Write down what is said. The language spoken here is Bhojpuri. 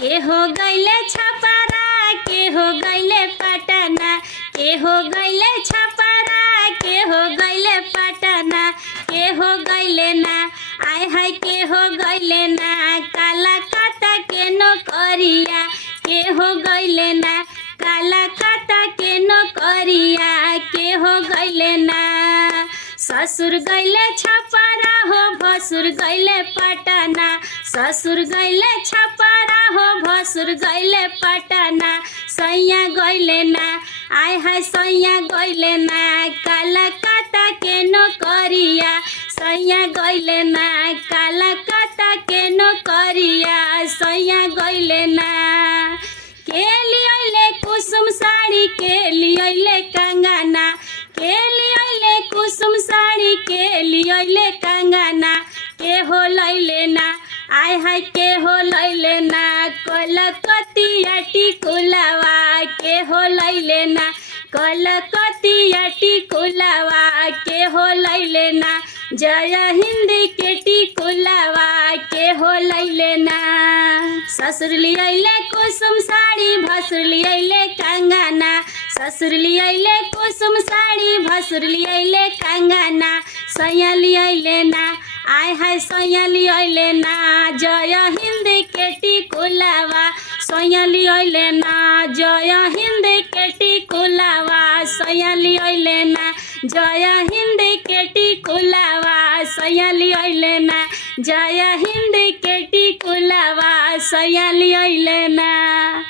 के हो गइले छपरा, के हो गइले पटना, के हो गइले छपरा, के हो गइले पटना, के हो गइले ना, आय हाय के हो गइले ना, काला काता के नौकरिया, के हो गइले ना, काला काता के नौकरिया, के हो गइले ना। ससुर गइले छपरा हो, भसुर गइले पटना, ससुर गइले छपरा हो, भसुर गइले पटना, सैया गइले ना, आय हाय सैया गइले ना, काला काता के नौकरिया, सैया गइले ना, काला काता के नौकरिया, सैया गइले ना। के लियले कुसुम साड़ी, के लियले कंगना, के लियले कुसुम साड़ी, के लियले कंगना, के हो लैले ना, आय हाय के हो लैले ना, कलकतिया टिकुलावा, के हो लैले ना, कलकतिया टिकुलावा, के हो लैले ना, जय हिंद के टिकुलावा, के हो लैले ना। ससुर लियले कुसुम साड़ी, भसुर लियले कंगना, ससुर लियले कुसुम साड़ी, भसुर लियले कंगना, सैया लियले ना, आय हाय सैया लियले ना, जय हिंद के टिकुलावा, सैया लियले ना, जय हिंद के टिकुलावा, सैया लियले ना, जय हिंद के टिकुलावा, सैया लियले ना, जय हिंद के टिकुलावा, सैया लियले ना।